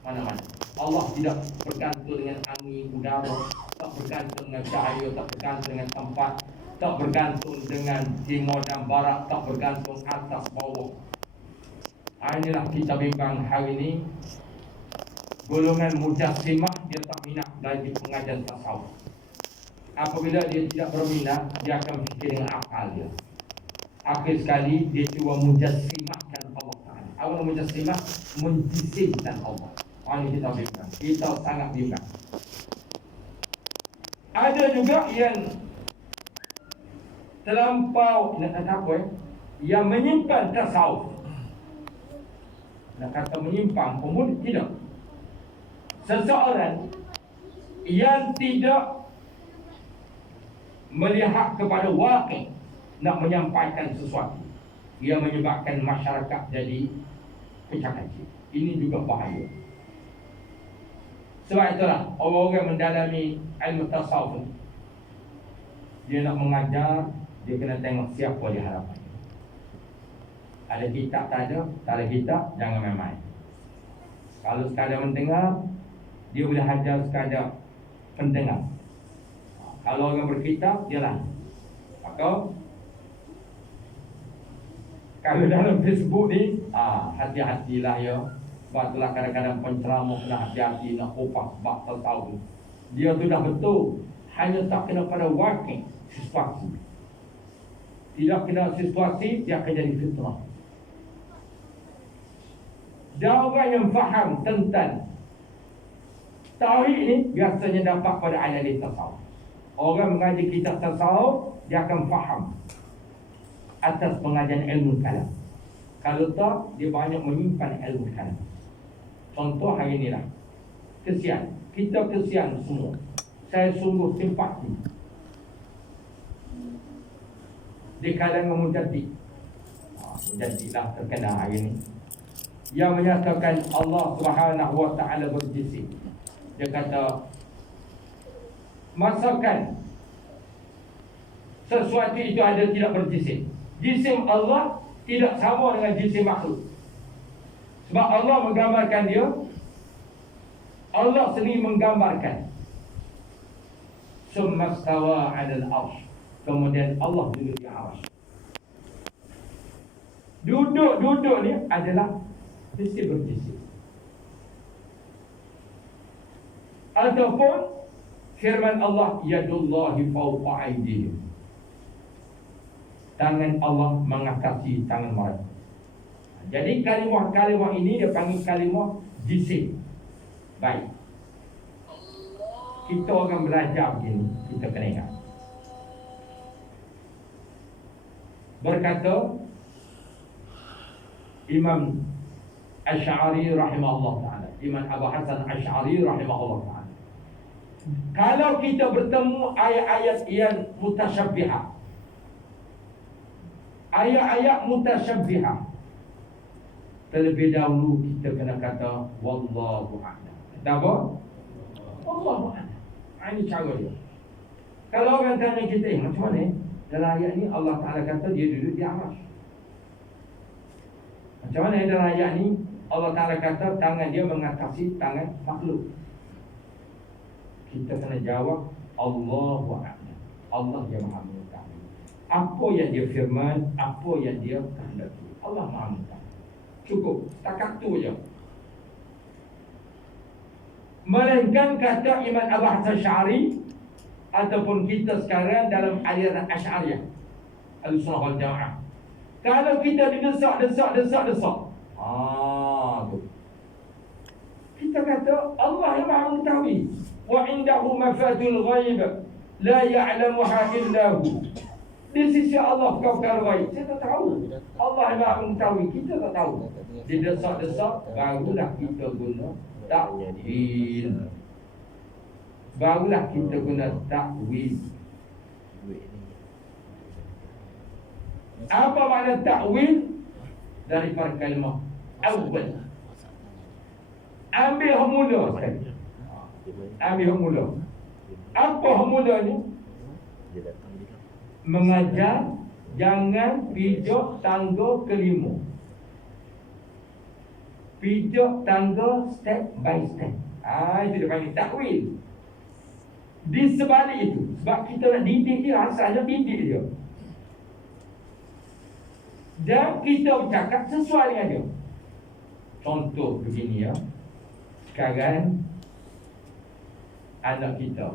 mana-mana. Allah tidak bergantung dengan angin udara, tak bergantung dengan cahaya, tak bergantung dengan tempat, tak bergantung dengan timur dan barat, tak bergantung atas bawah. Inilah kita bimbang hari ini. Golongan mujassimah dia tak minat belajar pengajian tasawuf. Apabila dia tidak berminat, dia akan fikir dengan akal dia. Akhir sekali dia cuba mujassimahkan Allah Ta'ala. Awal mujassimah menjisimkan Allah. Ini kita bimbang. Kita sangat bimbang. Ada juga yang terlampau yang menyimpan tasawuf. Nak kata menyimpang pun tidak. Seseorang yang tidak melihat kepada waqi' nak menyampaikan sesuatu, ia menyebabkan masyarakat jadi pecah kacau. Ini juga bahaya. Sebab itulah orang-orang mendalami ilmu tasawuf, dia nak mengajar, dia kena tengok siapa dia hadapan. Ada kitab tak ada, tak ada kitab, jangan main-main. Kalau sekadar mendengar, dia boleh hajar sekadar pendengar. Kalau orang berkitab, dia lah. Maka kalau dalam Facebook ni, hati-hatilah ya. Sebab itulah kadang-kadang penceramah nak hati-hati, nak kupas bab tasawuf. Dia tu dah betul, hanya tak kena pada waqi' situasi. Tidak kena situasi, dia akan jadi fitnah. Dan orang yang faham tentang tauhid ni biasanya dapat pada ahli tasawuf. Orang mengaji kitab tasawuf, dia akan faham atas pengajian ilmu kalam. Kalau tak, dia banyak menyimpan ilmu kalam. Contoh hari inilah, kesian. Kita kesian semua. Saya sungguh simpati di kalangan mujaddid. Mujaddidlah terkenal hari ini, yang menyatakan Allah Subhanahu wa ta'ala berjisim. Dia kata, masakan sesuatu itu ada tidak berjisim. Jisim Allah tidak sama dengan jisim makhluk. Sebab Allah menggambarkan dia, Allah sendiri menggambarkan summa stawa 'alal 'arsy, kemudian Allah duduk di arsy. Duduk ni adalah mesti berjisim. Ataupun firman Allah, yadullahi fawqa aydihim, tangan Allah mengatasi tangan mereka. Jadi kalimah-kalimah ini dia panggil kalimah jisim. Baik, kita orang belajar begini, kita kena ingat. Berkata Imam Asy'ari rahimahullah ta'ala, Imam Abu Hasan Asy'ari rahimahullah ta'ala, kalau kita bertemu ayat-ayat yang mutasyabbihah, ayat-ayat mutasyabbihah, terlebih dahulu kita kena kata wallahu a'lam. Kata apa? Wallahu a'lam. Ini cara dia. Kalau orang tanya kita, macam mana dalam ayat ni Allah Ta'ala kata dia duduk di arsy? Macam mana dalam ayat ni Allah Ta'ala kata tangan dia mengatasi tangan makhluk? Kita kena jawab Allahu a'lam. Allah yang Maha mengetahui. Apa yang dia firman, apa yang dia kehendaki, Allah Maha mengetahui. Cukup, setakat tu je. Melainkan kata Imam Abu Hasan Asy'ari ataupun kita sekarang dalam aliran Asy'ariyah, Ahlussunnah wal Jamaah, kalau kita didesak, tu kita kata Allah yang Maha mengetahui. Wa indahu mafatihul ghaib la ya'lamuha illa hu. Di sisi Allah perkara ghaib saya tak tahu. Allah yang Maha mengetahui, kita tak tahu. Didesak-desak, barulah kita guna takwil. Barulah kita guna takwil. Apa makna takwil? Daripada kalimah awal. Ambil hemula sekali. Ambil hemula. Apa hemula ni? Mengajar jangan pijak tangga kelima. Pijak tangga step by step. Itu dia panggil takwil. Di sebalik itu, sebab kita nak didik dia, asalnya didik dia. Dan kita bercakap sesuai dengan dia. Contoh begini ya. Sekarang anak kita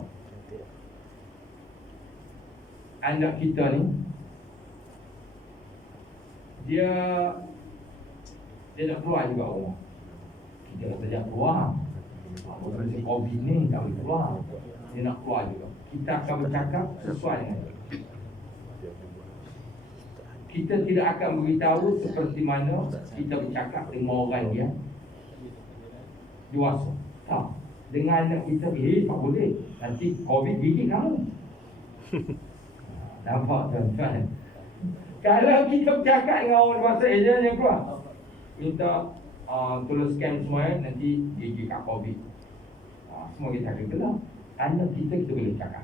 ni Dia nak keluar juga rumah. Kita kata dia keluar. Kalau COVID ni tak boleh keluar. Dia nak keluar juga. Kita akan bercakap sesuai dengan dia. Kita tidak akan beritahu seperti mana kita bercakap dengan orang yang dewasa. Tak. Dengan anak kita, tak boleh. Nanti COVID gigit kamu. Nampak tuan-tuan? Kalau kita bercakap dengan orang dewasa, dia yang keluar. Minta tulis scan semua, nanti gigit kat COVID. Semua kita akan keluar. Anak kita boleh cakap.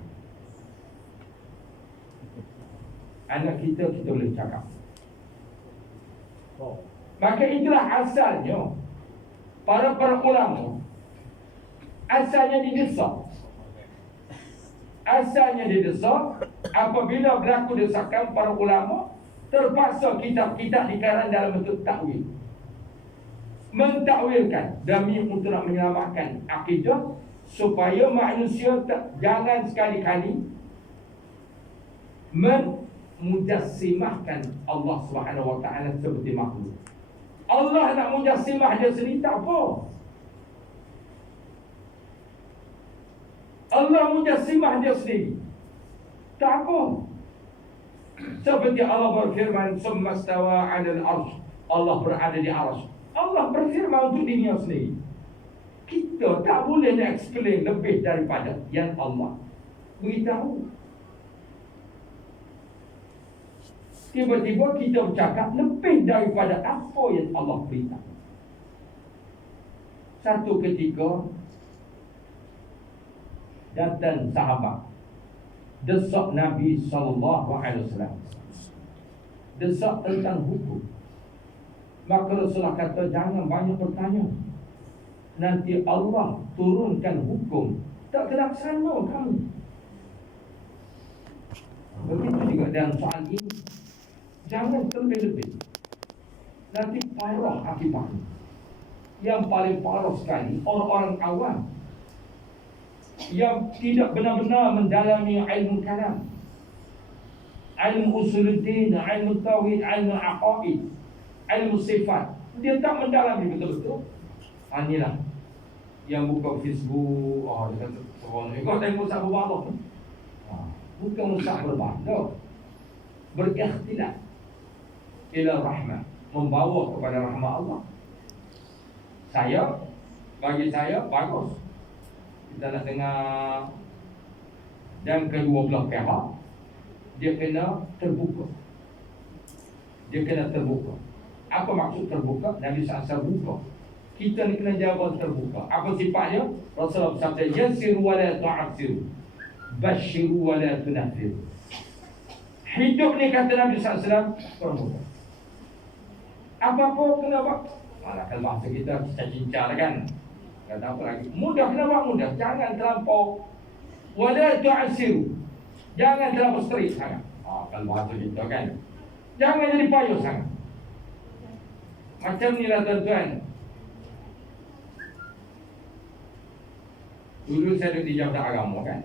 Anak kita boleh cakap. Maka itulah asalnya para ulama asalnya didesak apabila berlaku desakan para ulama, terpaksa kitab-kitab dikarang dalam bentuk takwil, mentakwilkan demi untuk nak menyelamatkan akidah, supaya manusia jangan sekali-kali mujassimahkan Allah Subhanahu wa taala seperti makhluk. Allah nak mujassimah dia sendiri tak apa. Allah mujassimah dia sendiri tak apa. Seperti Allah berfirman, "Summa stawa 'alal 'arsy." Allah berada di arsy. Allah berfirman untuk dirinya sendiri. Kita tak boleh nak explain lebih daripada yang Allah beritahu. Tiba-tiba kita bercakap lebih daripada apa yang Allah beritahu. Satu ketika datang sahabat desak Nabi SAW, desak tentang hukum. Maka Rasulullah kata, jangan banyak bertanya, nanti Allah turunkan hukum tak terlaksana kamu. Begitu juga dalam soal ini, jangan terlebih-lebih, nanti parah akibatnya. Yang paling parah sekali orang-orang awam yang tidak benar-benar mendalami ilmu kalam, ilmu usuluddin, ilmu tauhid, ilmu aqaid, ilmu sifat. Dia tak mendalami betul-betul. Inilah yang buka Facebook, dia kata seronok. Kau tengok Musa berbalok. Bukan Musa berbalok, berikhtilaf ila rahmah, membawa kepada rahmat Allah. Bagi saya bagus kita nak dengar. Dan kedua belah pihak dia kena terbuka. Apa maksud terbuka? Nabi SAW buka. Kita ni kena jawab terbuka. Apa sifatnya? Rasulullah bersabda, "Yassiru wa la tu'assiru, basyiru wa la tunaffiru." Hidup ni, kata Nabi SAW, terbuka. Apa-apa kena buat. Kalau bahasa kita cincang-cincang kan. Kata apa lagi? Mudah, kena buat mudah. Jangan terlampau. Wa la tu'assiru, jangan terlampau strict sangat. Kalau bahasa kita kan, jangan jadi payah sangat. Macam ni lah tuan-tuan. Dulu saya duduk di Jabatan Agama kan.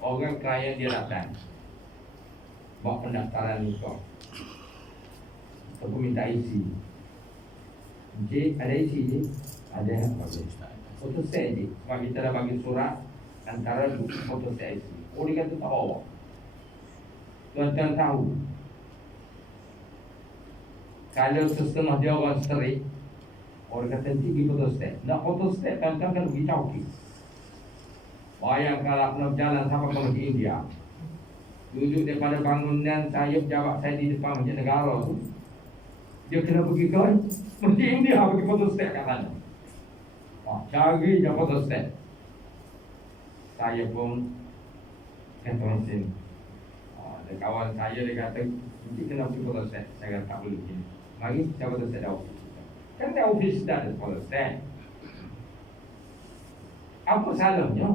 Orang klien dia datang buat pendaftaran nikah. Aku minta isi. Encik, ada isi je? Ada. Foto set je. Sebab kita dah bagi surat antara foto set isi. Dia kata tak bawa. Tuan-tuan tahu, kalau setengah dia orang straight, orang kata nanti pergi foto set. Nak foto set, tuan-tuan kan pergi Chowkee. Bayang kalau nak berjalan sampai ke Masjid India, duduk daripada bangunan saya, pejabat saya di depan Masjid Negara tu, dia kena pergi ke Masjid India, pergi foto set kat sana. Cari je foto set. Saya pun kata mesin. Ada kawan saya, dia kata, nanti kena pergi foto set. Saya kata tak boleh begini. Mari kita betul tahu. Kan tahu sudah ada selesai. Apa salahnya?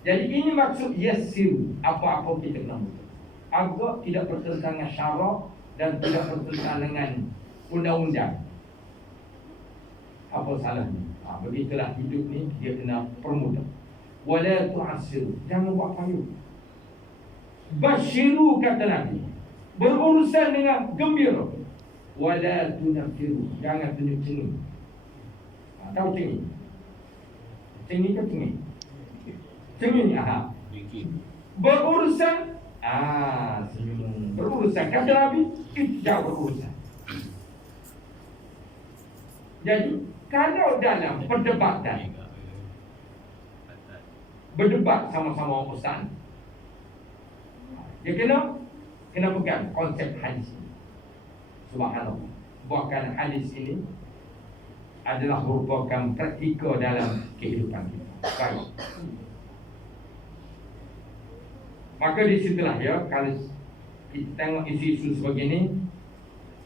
Jadi ini maksud yassir, apa-apa kita kena buat. Agak tidak bertentangan dengan syarak dan tidak bertentangan dengan undang-undang. Apa salahnya? Begitulah hidup ni, dia kena permudah. Wala tu'assiru, jangan buat payung. Basyiru, kata Nabi, berurusan dengan gembira. Wala tunaffiru, jangan tunjuk-tunjuk. Tahu cengih? Cengih ke cengih? Cengih, berurusan, senyum. Berurusan, kata Nabi, tidak berurusan. Jadi, kalau dalam perdebatan, berdebat sama-sama ustaz, dia kena pegang konsep hadis ini. Subhanallah. Bahkan hadis ini adalah merupakan praktika dalam kehidupan kita. Baik. Maka di situlah ya, kalau kita tengok isu-isu sebegini,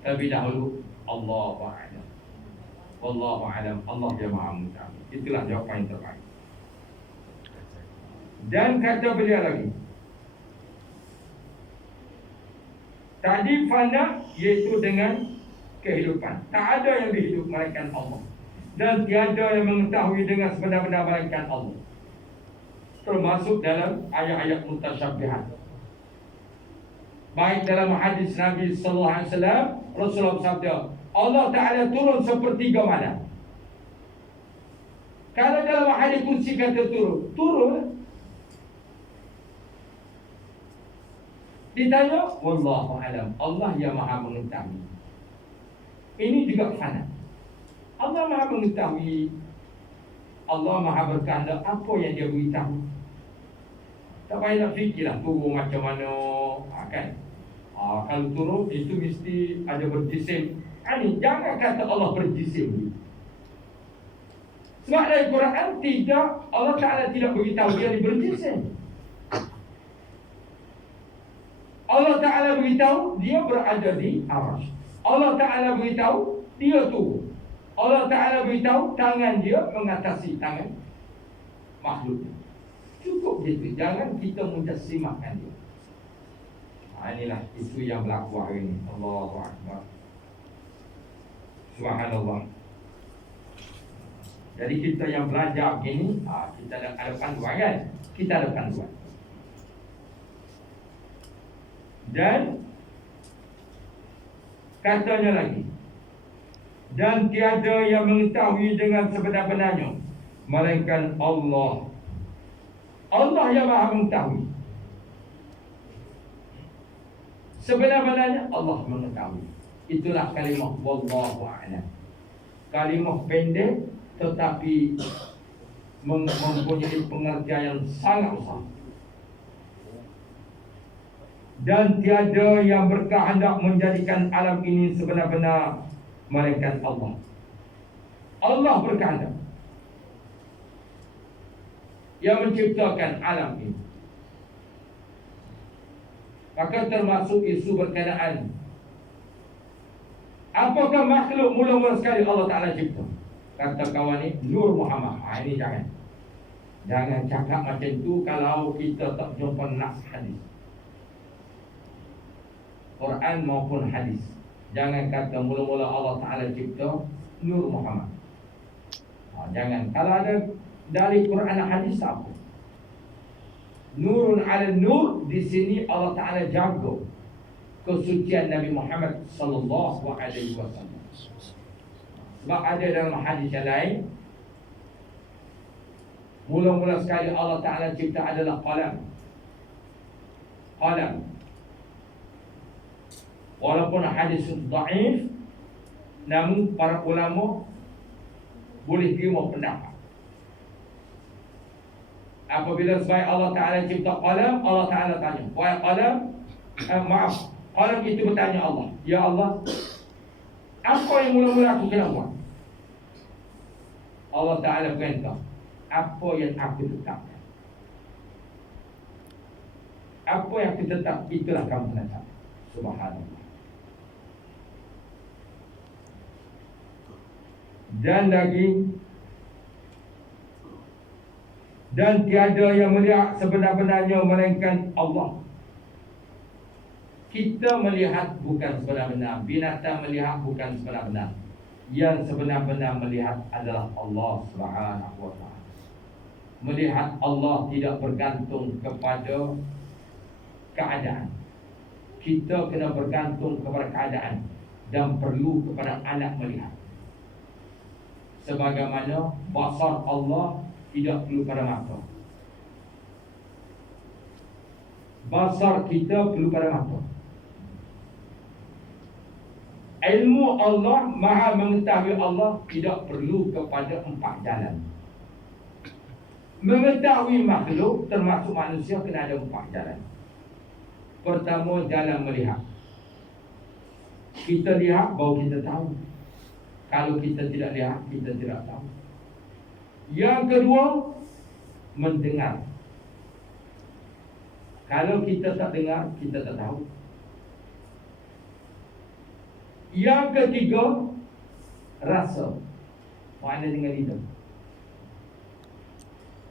terlebih dahulu Allahu a'lam. Wallahu a'lam. Allah yang Maha Mengetahui. Itulah jawapan yang terbaik. Dan kata beliau lagi, tadi fana iaitu dengan kehidupan. Tak ada yang dihidup melainkan Allah, dan tiada yang mengetahui dengan sebenar-benar melainkan Allah. Termasuk dalam ayat-ayat mutasyabbihat. Baik dalam hadis Nabi sallallahu alaihi wasallam, Rasulullah bersabda, Allah Ta'ala turun sepertiga malam. Kalau dalam hadis kursi kata turun. Ditanya, wallahu alam, Allah yang Maha Mengetahui. Ini juga fana. Allah Maha Mengetahui. Allah Maha berkehendak apa yang dia beritahu. Tak payah nak fikirlah turun macam mana, kan? Kalau turun itu mesti ada berjisim. Ini jangan kata Allah berjisim. Sebab dalam Quran tidak, Allah Ta'ala tidak beritahu dia berjisim. Allah Ta'ala beritahu dia berada di arasy. Allah Ta'ala beritahu dia turun. Allah Ta'ala beritahu tangan dia mengatasi tangan makhluk. Cukup gitu. Jangan kita mujassimahkan dia. Inilah isu yang berlaku hari ini. Allahu Akbar. Subhanallah. Jadi kita yang belajar begini, kita ada panduan kan? Kita ada panduan. Dan katanya lagi, dan tiada yang mengetahui dengan sebenar-benarnya melainkan Allah. Allah yang Maha Mengetahui. Sebenar-benarnya Allah mengetahui. Itulah kalimah wallahu a'lam. Kalimah pendek tetapi mempunyai pengertian yang sangat besar. Dan tiada yang berkehendak menjadikan alam ini sebenar-benar melainkan Allah. Allah berkehendak yang menciptakan alam ini. Maka termasuk isu berkenaan, apakah makhluk mula-mula sekali Allah Ta'ala cipta? Kata kawan ni, Nur Muhammad. Ini jangan cakap macam tu kalau kita tak jumpa nas hadis, Quran maupun hadis. Jangan kata mula-mula Allah Ta'ala cipta Nur Muhammad. Jangan. Kalau ada dari Quran dan hadis, apa? Nurun ala nur, di sini Allah Ta'ala jaga kesucian Nabi Muhammad sallallahu alaihi wasallam. Sebab ada dalam hadis yang lain, mula-mula sekali Allah Ta'ala cipta adalah qalam. Qalam. Walaupun hadis dhaif, namun para ulama boleh terima pendapat. Apabila sebaik Allah Ta'ala cipta qalam, Allah Ta'ala tanya, wahai qalam, maaf, qalam itu bertanya Allah, ya Allah, apa yang mula-mula aku kena buat? Allah Ta'ala perintah, apa yang aku tetapkan. Apa yang aku tetap, itulah kamu kena tahu. Subhanallah. Dan lagi, dan tiada yang melihat sebenar-benarnya melainkan Allah. Kita melihat bukan sebenar-benar, binatang melihat bukan sebenar-benar. Yang sebenar-benar melihat adalah Allah Subhanahu wa ta'ala. Melihat Allah tidak bergantung kepada keadaan. Kita kena bergantung kepada keadaan dan perlu kepada anak melihat. Sebagaimana basar Allah tidak perlu pada mata. Basar kita perlu pada mata. Ilmu Allah, maha mengetahui Allah, tidak perlu kepada 4 jalan. Mengetahui makhluk termasuk manusia kena ada 4 jalan. Pertama, jalan melihat. Kita lihat baru kita tahu. Kalau kita tidak lihat, kita tidak tahu. Yang kedua, mendengar. Kalau kita tak dengar, kita tak tahu. Yang ketiga, rasa. Mana dengan lidah.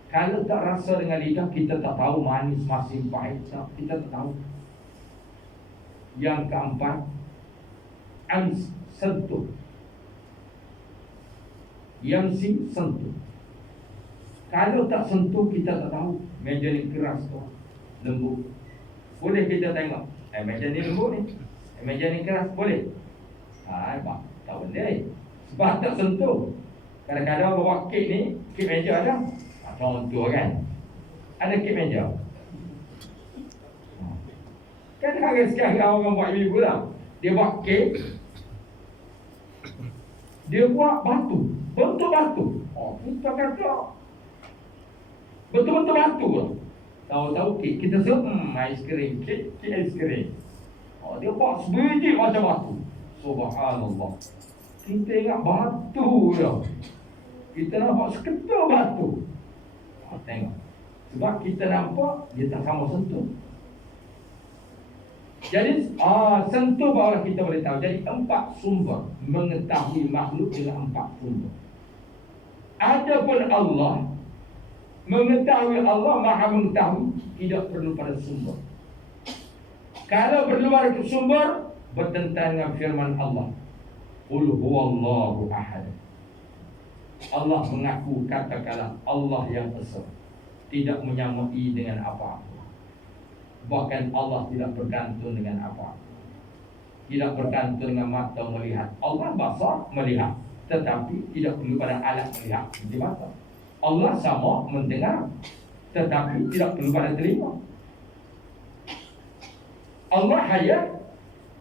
Kalau tak rasa dengan lidah, kita tak tahu manis, masin, pahit. Kita tak tahu. Yang keempat, sentuh. Yang sentuh. Kalau tak sentuh, kita tak tahu meja ni keras ke lembut. Boleh kita tengok, meja ni lembut ni, meja ni keras, boleh? Tak boleh. Sebab tak sentuh. Kadang-kadang bawa kek ni, kek meja ada. Contoh kan, ada kek meja. Kan hari sekarang orang buat ibu lah, dia buat kek, dia buat batu, bentuk batu. Kita kata betul-betul batu lah. Tahu-tahu kek, kita sebut aiskrim, kek aiskrim. Dia buat sebiji macam batu. Subhanallah. Kita ingat batu lah, kita nampak seketul batu. Tengok, sebab kita nampak dia tak sama sentuh. Jadi sentuh barulah kita boleh tahu. Jadi 4 sumber mengetahui makhluk dengan 4 sumber. Adapun Allah, mengetahui Allah, maha mengetahui, tidak perlu pada sumber. Kalau perlu pada sumber, bertentangan dengan firman Allah, Qul huwallahu ahad. Allah mengaku, katakanlah Allah yang esa, tidak menyamai dengan apa-apa. Bahkan Allah tidak bergantung dengan apa-apa. Tidak bergantung dengan mata melihat. Allah basar melihat, tetapi tidak perlu pada alat melihat seperti mata. Allah sama mendengar, tetapi tidak perlu pada telinga. Allah hayat,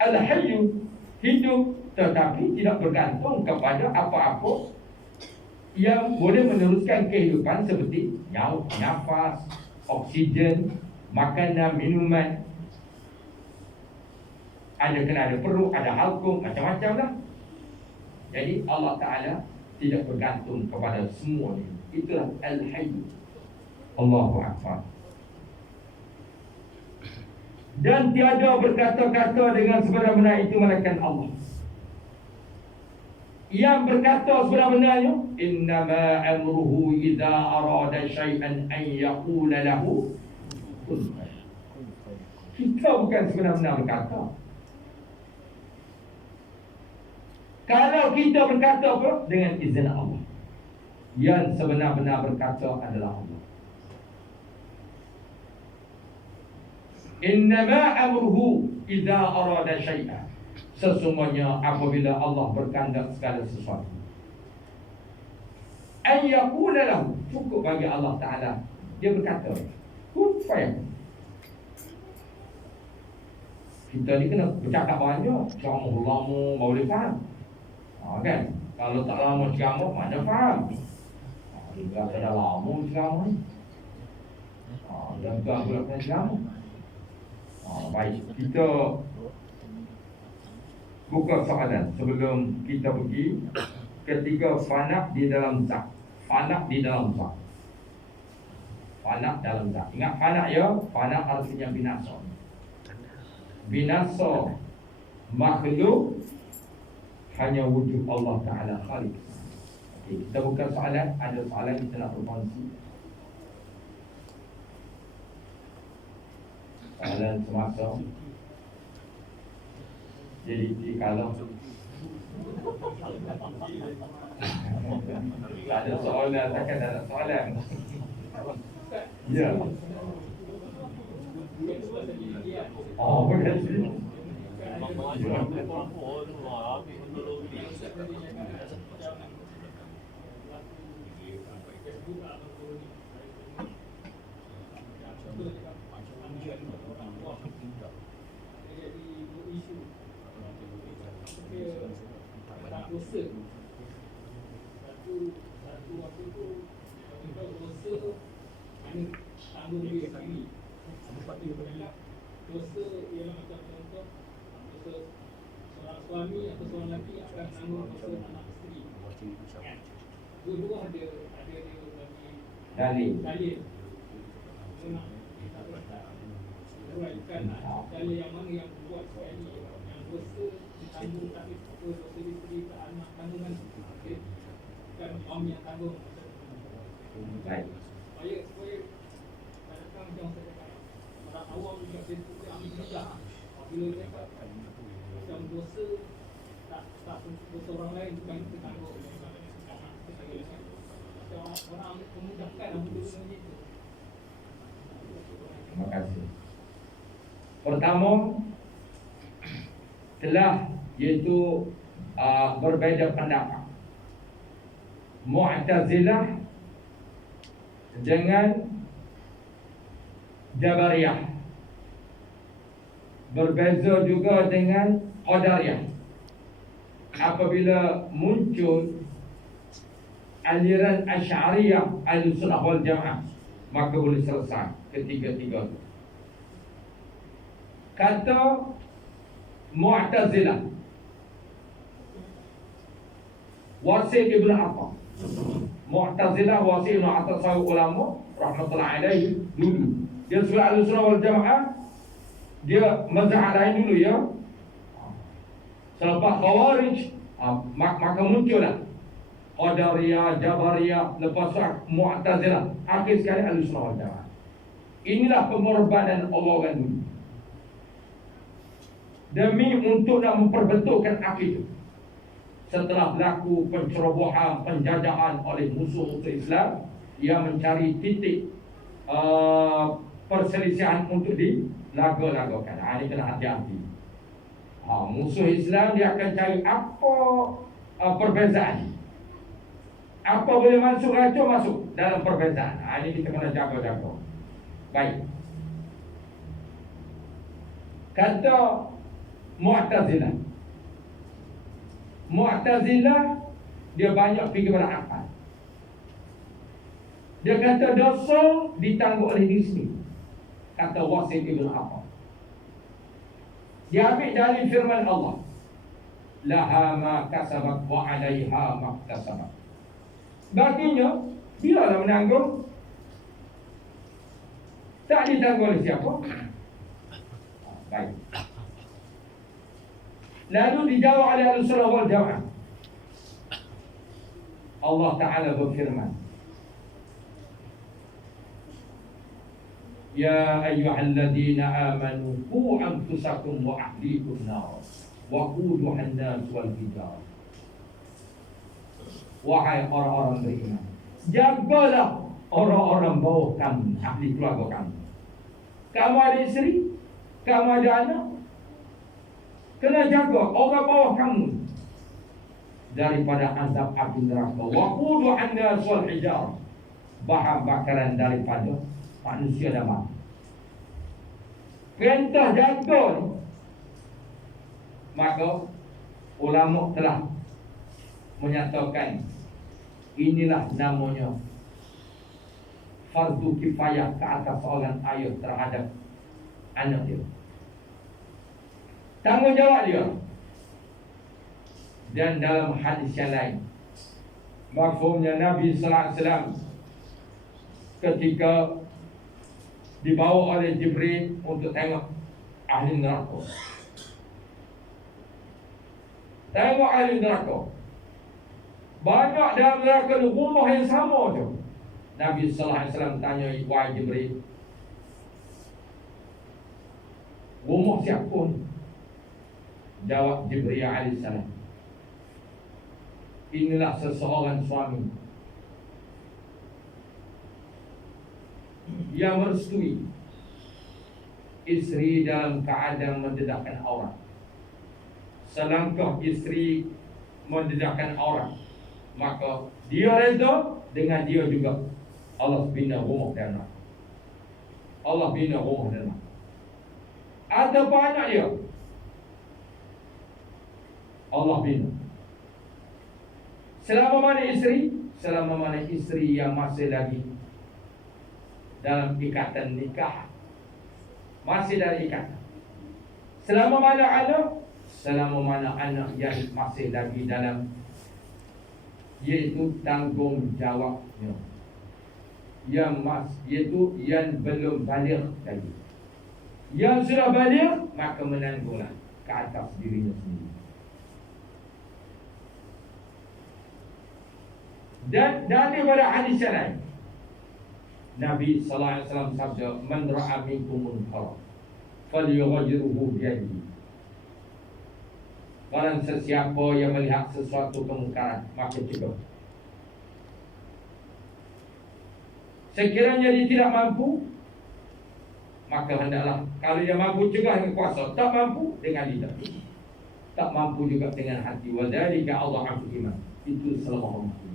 al-hayyu, hidup, tetapi tidak bergantung kepada apa-apa yang boleh meneruskan kehidupan seperti nyawa, nafas, oksigen, makanan, minuman. Kena ada perut, ada halkum, macam-macam lah. Jadi Allah Ta'ala tidak bergantung kepada semua ini. Itulah Al-Hayy. Allahu Akbar. Dan tiada berkata-kata dengan sebenar-benar itu melainkan Allah. Yang berkata sebenar-benarnya, innama amruhu idza arada syai'an an yaqula lahu kun. Kita bukan sebenar-benar berkata. Kalau kita berkata apa? Dengan izin Allah. Yang sebenar-benar berkata adalah Allah. Innama amruhu idza arada syai'an. Sesungguhnya apabila Allah berkehendak segala sesuatu, an yaqula lahu, cukup bagi Allah Ta'ala, dia berkata kun fayakun. Kita ni kena bercakap banyak, ceramah lama baru boleh faham. Kan? Kalau tak lama ceramah, mana faham? Dia kata dah lama ceramah ni, dan tu aku lakukan ceramah. Baik, kita buka soalan sebelum kita pergi. Ketiga, fana di dalam zat. Fana di dalam zat. Fana dalam zat. Ingat fana ya? Fana artinya binasa. binasa makhluk hanya wujud Allah Ta'ala Khaliq. Okay, kita buka soalan. Ada soalan kita nak berkongsi. Soalan semasa. Jadi kalau tak ada soalan, takkan tak ada soalan. Ya. Oh, begitu. Dosa ialah macam contoh dosa seorang suami atau seorang lelaki akan menanggung dosa anak isteri. Kan? Dua-dua ada dia bagi dalil. Memang uraikan dalil yang mana yang buat sekali yang dosa ditanggung tapi dosa isteri ke anak kandungan. Okay? Kan suami yang tanggung. Baik. Supaya kadang-kadang macam saya cakap, orang awam juga dia ambil mudah. Bila dia cakap macam dosa tak dosa orang lain bukan kita tanggung. Orang ambil memudahkan ambil dosa macam itu. Terima kasih. Pertama, telah iaitu berbeza pendapat. Mu'tazilah dengan Jabariyah, berbeza juga dengan Qadariyah. Apabila muncul aliran Asy'ariyah, Ahlussunnah wal Jamaah, maka boleh selesai ketiga-tiga itu. Kata Mu'tazilah, Wasil Ibn Atta. Mu'tazilah Wasil Ibn Atta, sahih ulama rahmatullah alaihi dulu. Dia sebagai Ahlussunnah wal Jamaah, dia mazhab lain dulu ya. Selepas Khawarij, maka muncullah Qadariyah, Jabariyah, lepas tu Mu'tazilah, akhir sekali Ahlussunnah wal Jamaah. Inilah pengorbanan Allah kan dulu, demi untuk nak memperbetulkan akidah. Setelah berlaku pencerobohan, penjajahan oleh musuh-musuh Islam yang mencari titik perselisihan untuk dilaga-lagakan. Ini kena hati-hati. Musuh Islam dia akan cari apa perbezaan. Apa boleh masuk racun, masuk dalam perbezaan. Ini kita kena jaga-jaga. Baik. Kata Mu'tazilah. Mu'tazilah dia banyak pergi pada akal. Dia kata dosa ditanggung oleh diri sendiri. Kata Wasil Ibn Atta. Dia ambil dari firman Allah, laha ma kasabat wa 'alaiha ma kasabat. Baginya dia lah menanggung, tak ditanggung oleh siapa. Baik. Lalu dijawab oleh Ahlussunnah wal Jamaah. Allah Ta'ala berfirman, ya ayyuhalladzina amanu qu anfusakum wa ahlikum nar wa quduhan nas wal hijarah. Wahai orang-orang beriman, jagalah orang-orang bawah kamu, ahli keluarga kamu. Kamu ada isteri, kamu ada anak, kena jaga orang bawah kamu daripada azab api neraka. Wa quduhan nas wal hijarah, bahan bakaran daripada manusia dan makhluk. Perintah jaga ni, maka ulama telah menyatakan inilah namanya fardu kifayah ke atas seorang ayah terhadap anak dia. Tanggungjawab dia. Dan dalam hadis yang lain, mafhumnya Nabi sallallahu alaihi wasallam ketika dibawa oleh Jibril untuk tengok ahli neraka. Tengok ahli neraka. Banyak dalam neraka tu rumah yang sama tu. Nabi sallallahu alaihi wasallam tanya wahai Jibril, rumah siapa ni? Jawab Jibril alaihi salam, inilah seseorang suami yang merestui isteri dalam keadaan mendedahkan aurat. Selangkah isteri mendedahkan aurat, maka dia reda, dengan dia juga Allah bina rumah dan neraka. Allah bina rumah dan neraka. Ada banyak dia Allah bina. Selama mana isteri? Selama mana isteri yang masih lagi dalam ikatan nikah, masih dalam ikatan. Selama mana anak? Selama mana anak yang masih lagi dalam, iaitu tanggungjawabnya, iaitu yang belum balik lagi. Yang sudah balik, maka menanggunglah ke atas dirinya sendiri. Dan daripada hadis yang lain, Nabi sallallahu alaihi wasallam sabda, man ra'a minkum munkar falyughayyirhu bi yadihi. Barang sesiapa yang melihat sesuatu kemungkaran, maka cegah. Sekiranya dia tidak mampu, maka hendaklah, kalau dia mampu cegah dengan kuasa, tak mampu dengan lidah, tak mampu juga dengan hati. Wa dzalika adhafu iman. Itu selama mampu.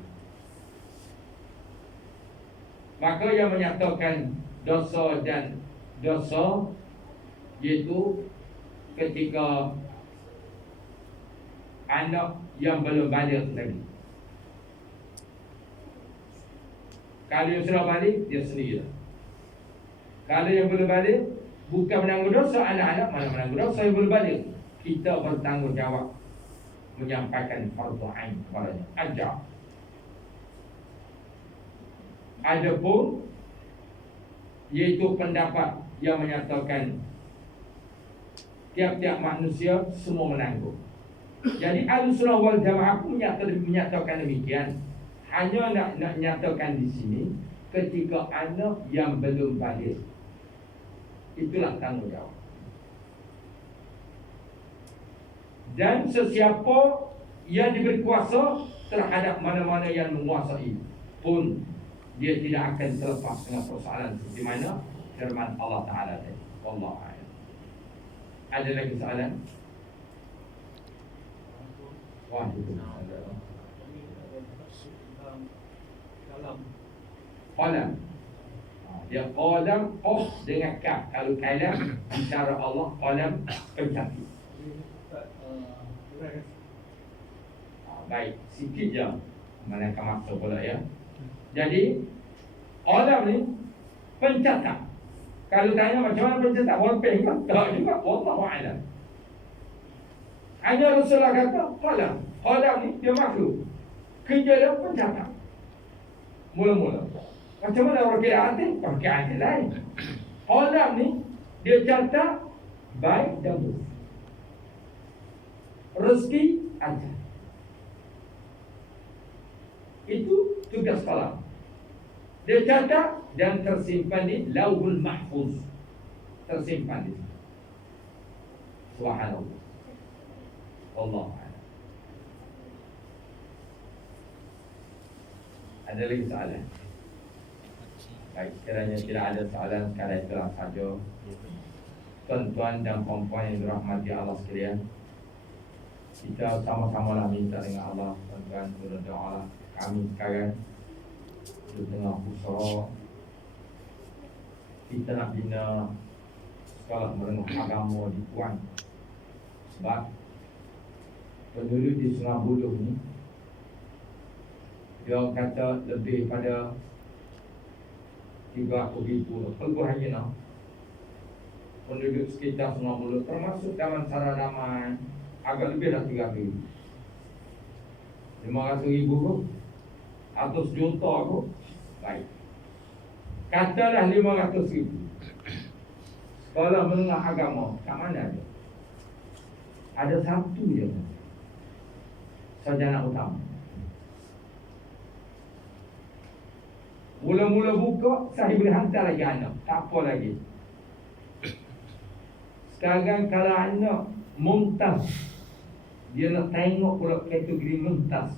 Maka yang menyatakan dosa dan dosa, iaitu ketika anak yang belum balik lagi. Kalau yang sudah balik, dia sendiri. Kalau yang belum balik, bukan menanggung dosa anak-anak, mana menanggung dosa yang belum balik. Kita bertanggungjawab menyampaikan fardhu ain kepadanya. Ajar. Adapun iaitu pendapat yang menyatakan tiap-tiap manusia semua menanggung. Jadi Ahlussunnah wal Jamaah pun menyatakan demikian. Hanya nak nyatakan di sini, ketika anak yang belum balik, itulah tanggungjawab. Dan sesiapa yang diberi kuasa terhadap mana-mana yang menguasai pun, dia tidak akan terlepas dengan persoalan seperti mana firman Allah Ta'ala tadi. Wallahu a'lam. Ada lagi soalan? Waalaikumsalam. Qalam. Dia qalam, qaf dengan kaf. Kalau kalam bicara Allah, qalam pencapi. Baik, sikit je mana akan masuk pula ya. Jadi qalam ni pencatat. Kalau tanya macam mana pencatat, bolpen kan? Tak juga, wallahu a'lam. Hanya Rasulullah kata qalam. Qalam ni dia makhluk. Kerja dia pencatat. Mula-mula. Macam mana orang kira hati? Pakai hati lain. Qalam ni dia catat baik dan buruk, rezeki aja. Itu tugas qalam. Dia catat dan tersimpan di Lauhul Mahfuz. Tersimpan di situ. Subhanallah. Allah. Ada lagi soalan? Baik, sekiranya tidak ada soalan, sekarang itulah sahaja. Tuan-tuan dan puan-puan yang dirahmati Allah sekalian, kita sama-samalah minta dengan Allah. Tuan-tuan berdoa kami sekarang di tengah pusara, kita nak bina sekolah menengah agama di Puan. Sebab penduduk di Sungai Buloh ni, dia kata lebih pada 3,000 lebih hanya penduduk sekitar Sungai Buloh, termasuk Taman Saranaman, agak lebih dah 3,000. 500,000 pun, 100 juta pun. Baik, katalah 500,000. sekolah menengah agama kat mana ada? Ada satu je, sarjana utama. Mula-mula buka, saya boleh hantar lagi anak, tak apa lagi. Sekarang kalau anak mumtaz, dia nak tengok pula kategori mumtaz.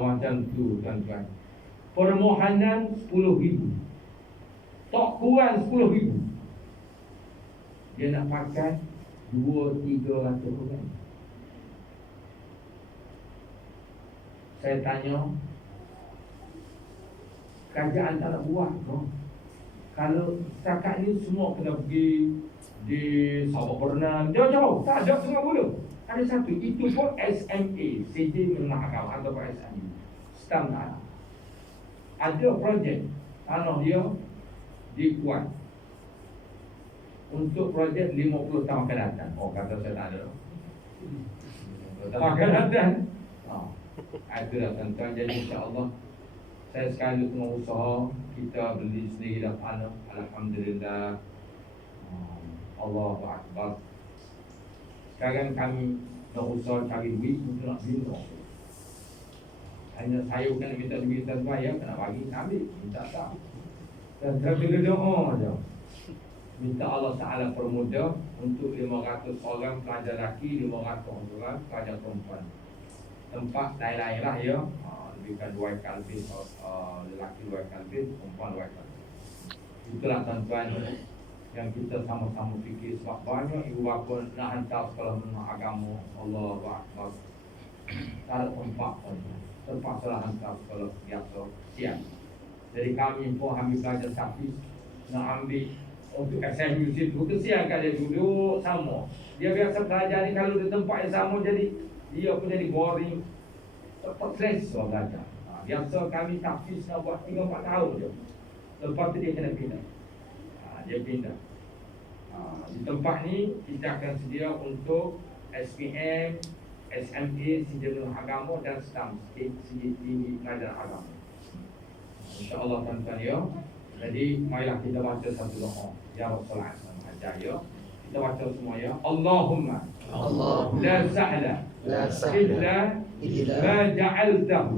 Macam tu tuan-tuan. Permohonan 10,000, tak kurang 10,000. Dia nak pakai 2-300 orang. Saya tanya, kerajaan tak nak buat no? Kalau setakat ni semua kena pergi di Sabah Pernah, jauh-jauh, tak ada tengah bulu. Ada satu, itu pun SMA, CJ Menengah Agama ataupun SME, stam tanah. Ada projek tanah dia dikuat untuk projek 50 tahun akan datang. Kata saya tak ada. Tak akan datang. Itulah tuan-tuan. Jadi insya-Allah saya sekarang tengah usaha, kita beli sendiri dah tanah. Alhamdulillah. Allahu Akbar. Sekarang kami nak usaha cari duit untuk nak beli rumah. Hanya saya bukan minta duit tuan-tuan ya, kena bagi, ambil, minta tak. Dan kita doa je. Minta Allah Ta'ala permudah untuk 500 orang pelajar lelaki, 500 orang pelajar perempuan. Tempat lain-lain lah ya. Lebihkan 2 ekar lebih, lelaki 2 ekar lebih, perempuan 2 ekar lebih. Itulah tuan-tuan yang kita sama-sama fikir, sebab banyak ibu bapa nak hantar sekolah menengah agama. Allahu Akbar. Tak ada tempat pun, terpaksa hantar sekolah biasa siang. Jadi kami pun ambil pelajar sapi, nak ambil untuk SMU situ, kesian kan dia duduk sama. Dia biasa belajar ni kalau di tempat yang sama, jadi dia pun jadi boring, tak selesa belajar. Biasa kami sapi nak buat 3-4 tahun je, lepas tu dia kena pindah. Dia pindah. Di tempat ni kita akan sedia untuk SPM, SMA, Sinjil Agama dan STAM, Sijil Tinggi Pelajaran Agama. InsyaAllah tuan-tuan ya. Jadi marilah kita baca satu doa. Ya Rasulullah SAW ya. Kita baca semua ya. Allahumma la sahla illa ma ja'altahu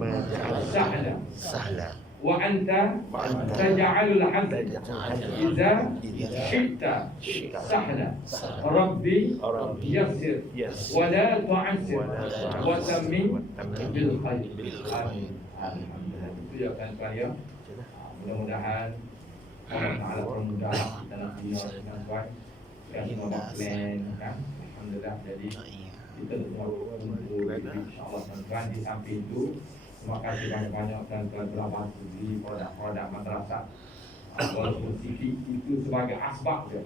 sahla wa anta taj'alul hazna idza syi'ta sahla. Rabbi yassir wa la tu'assir wa tammin bil khair. Amin. Alhamdulillah. Itu ya tuan-tuan ya. Mudah-mudahan Allah Ta'ala permudah kita nak bina dengan baik dan semua plan kan. Alhamdulillah. Jadi kita tengok insya-Allah tuan-tuan. Di samping itu, terima kasih banyak-banyak tuan-tuan telah bantu di produk-produk madrasah. Walaupun sikit itu sebagai asbab je.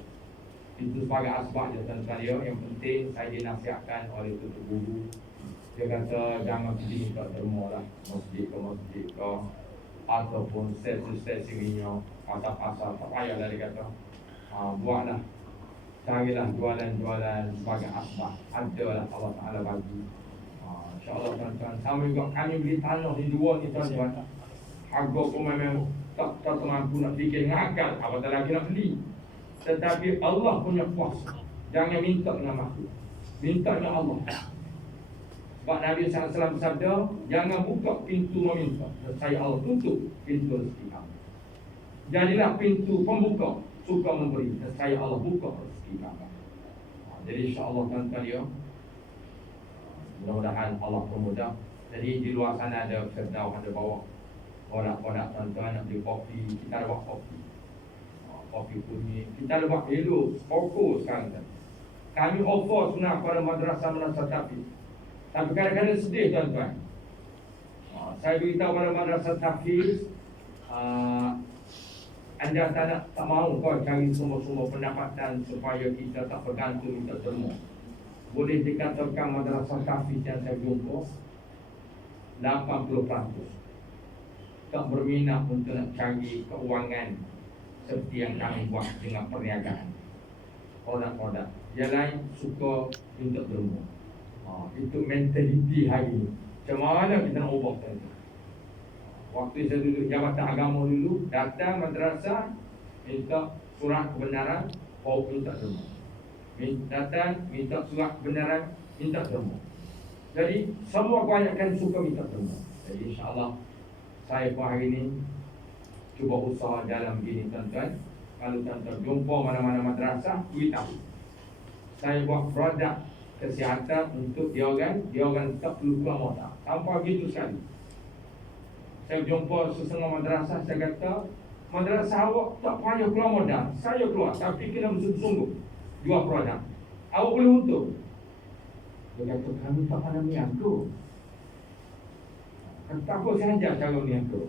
Itu sebagai asbab je tuan-tuan ya. Yang penting saya dinasihatkan oleh tutup guru. Dia kata jangan pergi minta derma lah, masjid ke ataupun stesen minyak, pasar-pasar, tak payah lah dia kata. Buatlah, carilah jualan-jualan sebagai asbab. Adalah Allah Ta'ala bagi. InsyaAllah tuan-tuan. Sama juga kami beli tanah di dua ni tuan-tuan. Harga pun memang tak mampu nak fikir dengan akal, apatah lagi nak beli. Tetapi Allah punya kuasa. Jangan minta dengan makhluk, minta dengan Allah. Sebab Nabi SAW bersabda, jangan buka pintu meminta, saya Allah tutup pintu rezeki kamu. Jadilah pintu pembuka, suka memberi, saya Allah buka rezeki kamu. Jadi insyaAllah tuan-tuan ya, mudah-mudahan Allah permudah. Jadi di luar sana ada Firdaus, ada bawa produk-produk tuan-tuan nak beli kopi, kita ada buat kopi. Kopi kuning, kita ada buat hello, fokus sekarang kan. Kami offer sebenarnya kepada madrasah tahfiz. Tapi kadang-kadang sedih tuan-tuan. Saya beritahu pada madrasah tahfiz, anda tak mahu kau cari sumber-sumber pendapatan supaya kita tak bergantung minta derma. Boleh dikatakan madrasah tahfiz yang saya jumpa 80% tak berminat untuk nak cari keuangan seperti yang kami buat dengan perniagaan, produk-produk. Yang lain suka minta derma. Itu mentaliti hari ini. Macam mana kita nak ubah tadi? Waktu saya duduk Jabatan Agama dulu, datang madrasah minta surat kebenaran Bawa minta derma. Datang, minta surat kebenaran, minta derma. Jadi semua kebanyakan suka minta derma. Jadi insyaAllah saya pun hari ini cuba usaha dalam begini tuan-tuan. Kalau tuan-tuan jumpa mana-mana madrasah, beritahu. Saya buat produk kesihatan untuk dia orang tak perlu keluar modal. Tanpa begitu sekali. Saya jumpa sesengah madrasah, saya kata, madrasah awak tak payah keluar modal. Saya keluar, tapi kena bersungguh-sungguh jual produk. Awak boleh untung. Dia kata, kami tak pandang niaga. Kata apa sahaja cara niaga.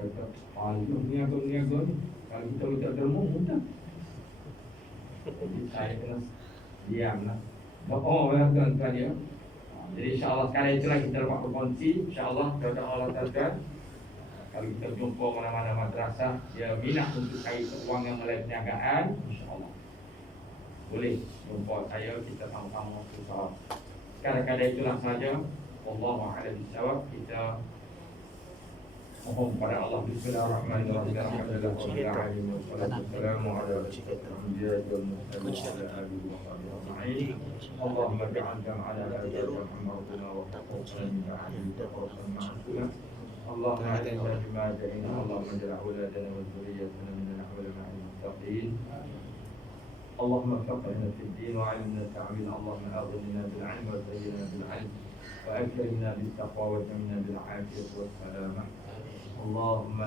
Kata, payah niaga ni. Kalau kita minta derma, mudah. Jadi saya kena diamlah. Doa tuan-tuan ya. Jadi insyaAllah sekali itulah kita dapat berkongsi. InsyaAllah kepada Allah tuan-tuan. Kalau kita jumpa mana-mana madrasah, dia minat untuk cari wang yang mulai perniagaan, insyaAllah boleh jumpa saya, kita sama-sama usaha. Kadang-kadang itulah saja. Wallahu a'lam bishawab. Kita mohon kepada Allah. Bismillahirrahmanirrahim. Alhamdulillahirabbil alamin. Wassalatu wassalamu ala asyrafil anbiya'i wal mursalin wa ala alihi wa sahbihi ajma'in. Allahumma ij'al jam'ana hadha jam'an marhuma wa taqabbal min ba'dihi taqabbal ma'sura. اللهم اهدنا بما هدينا اللهم اجعل اولادنا وذريتنا من العلماء المتقين اللهم فقهنا في الدين وعلمنا التعويل اللهم اغننا بالعلم وزينا بالعلم واكرمنا بالتقوى وجملنا بالعافيه والسلامه اللهم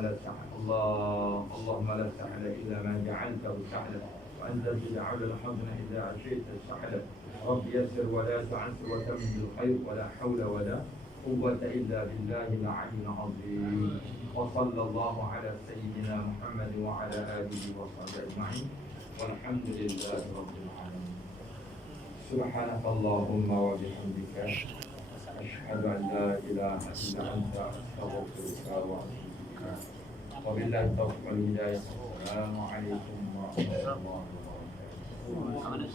لا سهل الا ما جعلته سهلا وانت تجعل الحزن اذا شئت سهلا رب يسر ولا تعسر وتمن بالخير ولا حول ولا قوة إلا بالله العلي العظيم وصلى الله على سيدنا محمد وعلى آله وصحبه أجمعين والحمد لله رب العالمين سبحانك اللهم وبحمدك أشهد أن لا إله إلا أنت أستغفرك وأتوب إليك وبالله التوفيق والهداية السلام عليكم ورحمة الله وبركاته